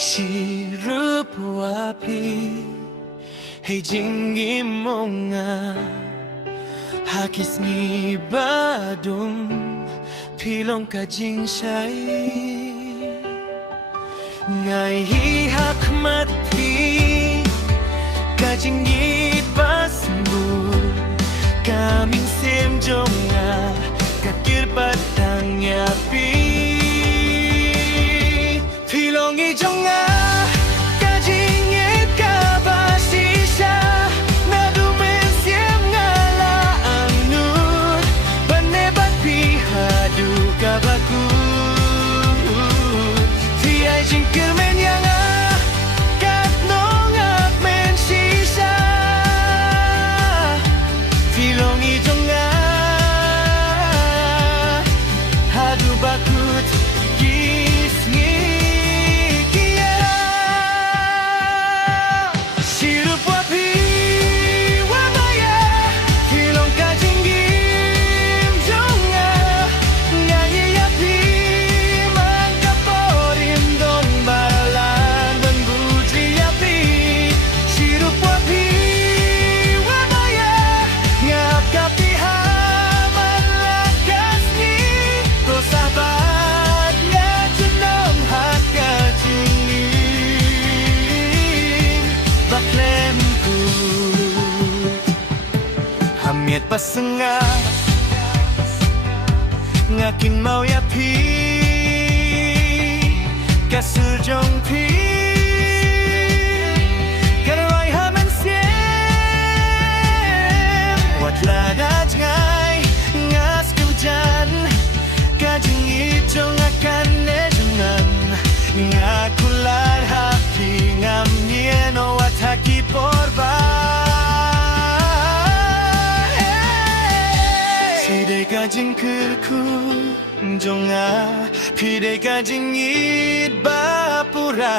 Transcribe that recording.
Sirup wapi hijingi monga hakis ni badum pilong kajing shai ngai hi hak mati kajing ni pasmu kaming sem jonga kakir patang yapi pilong i jonga kajing et kabasisa nadu mensiem ngala angnut panebat pihadu kabaku tiai jingkir men yang kat nongak men sisa pilong i jonga hadu bakut kisngi Hamiet pasenga ngakin mau ya pi kasul jong pi karoi hamen siem wat lada jangai ngas kujan kajing itong akan nejengan ngakular hati ngamnien o wataki porba Pidai kajing kerku jonga Pidai kajing it bapura